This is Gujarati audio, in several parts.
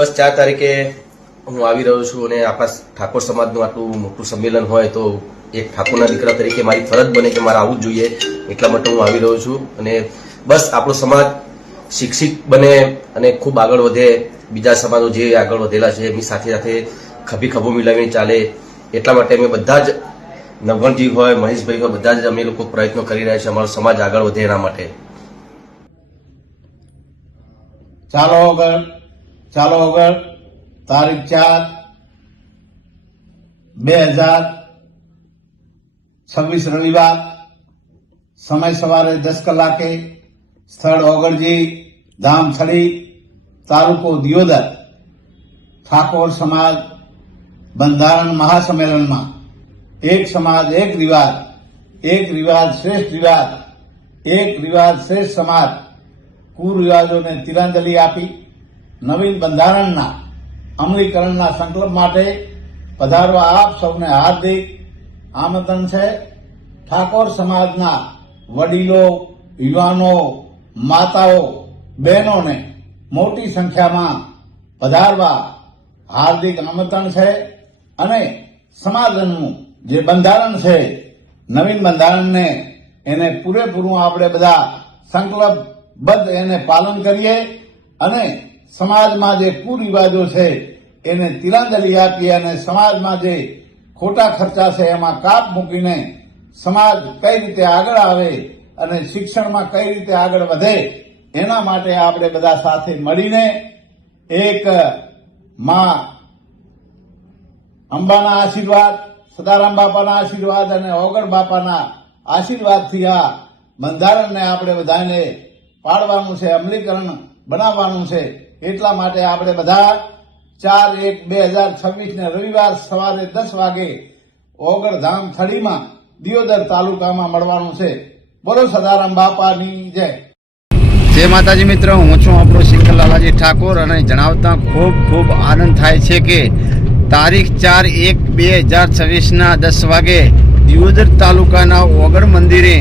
બસ 4 તારીખે હું આવી રહ્યો છું અને આપણા ઠાકોર સમાજનું આટલું મોટું સંમેલન હોય તો એક ઠાકોરના દીકરા તરીકે મારી ફરજ બને કે મારે આવવું જ જોઈએ, એટલા માટે હું આવી રહ્યો છું. અને બસ આપણો સમાજ શિક્ષિત બને અને ખૂબ આગળ વધે, બીજા સમાજો જે આગળ વધેલા છે એમની સાથે સાથે ખભી ખભો મિલાવીને ચાલે, એટલા માટે અમે બધા જ નવગણજી હોય, મહેશભાઈ હોય, બધા જ અમે લોકો પ્રયત્નો કરી રહ્યા છીએ અમારો સમાજ આગળ વધે એના માટે. ચાલો આગળ તારીખ 4/2026 રવિવાર, સમય સવારે 10 કલાકે, સ્થળ ઓગળજી, ધામ થડી, તાલુકો દિયોદર. ઠાકોર સમાજ બંધારણ મહાસંમેલનમાં એક સમાજ એક રિવાજ, એક રિવાજ શ્રેષ્ઠ રિવાજ, એક રિવાજ શ્રેષ્ઠ સમાજ કુરિવાજોને તિલાંજલિ આપી નવીન બંધારણના અમલીકરણના સંકલ્પ માટે પધારવા આપ સૌને હાર્દિક આમંત્રણ છે. ઠાકોર સમાજના વડીલો, યુવાનો, માતાઓ, બહેનોને મોટી સંખ્યામાં પધારવા હાર્દિક આમંત્રણ છે અને સમાજનું જે બંધારણ છે, નવીન બંધારણને એને પૂરેપૂરું આપણે બધા સંકલ્પબદ્ધ એને પાલન કરીએ અને સમાજમાં જે કુરિવાજો છે એને તિલાંજલિ આપીએ અને સમાજમાં જે ખોટા ખર્ચા છે એમાં કાપ મૂકીને સમાજ કઈ રીતે આગળ આવે અને શિક્ષણમાં કઈ રીતે આગળ વધે એના માટે આપણે બધા સાથે મળીને એક માં અંબાના આશીર્વાદ, સદારામ બાપાના આશીર્વાદ અને ઓગણ બાપાના આશીર્વાદથી આ બંધારણને આપણે બધાને પાડવાનું છે, અમલીકરણ બનાવવાનું છે. એટલા માટે આપણે બધા 4/1/2026 રવિવાર સવારે 10 વાગે ઓગળધામ થડીમાં દિયોદર તાલુકામાં મળવાનું છે. બોલો સદારામ બાપાની જય. જય માતાજી મિત્રો, હું છું આપણો સિંગલ લાલાજી ઠાકોર અને જણાવતા ખૂબ ખૂબ આનંદ થાય છે કે તારીખ 4/1/2026 10 વાગે દિયોદર તાલુકાના ઓગળ મંદિરે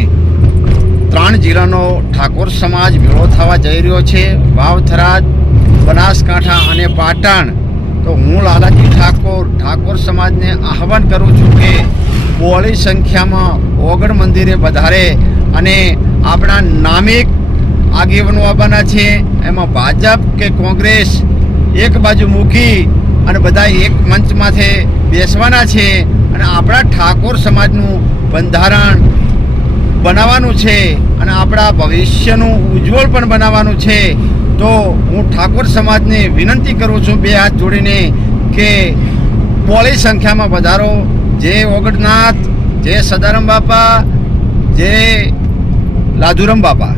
3 જિલ્લાનો ઠાકોર સમાજ ભેળો થવા જઈ રહ્યો છે. વાવથરા, બનાસકાંઠા અને પાટણ. તો હું લાલાજી ઠાકોર સમાજને આહવાન કરું છું કે બહોળી સંખ્યામાં ઓગળ મંદિરે વધારે અને આપણા નામિક આગેવાનો આવવાના છે. એમાં ભાજપ કે કોંગ્રેસ એક બાજુ મૂકી અને બધા એક મંચ માથે બેસવાના છે અને આપણા ઠાકોર સમાજનું બંધારણ બનાવવાનું છે અને આપણા ભવિષ્યનું ઉજ્જવળ પણ બનાવવાનું છે. તો હું ઠાકોર સમાજને વિનંતી કરું છું 2 હાથ જોડીને કે બહોળી સંખ્યામાં વધારો. જય ઓગળનાથ, જય સદારામ બાપા, જય લાધુરામ બાપા.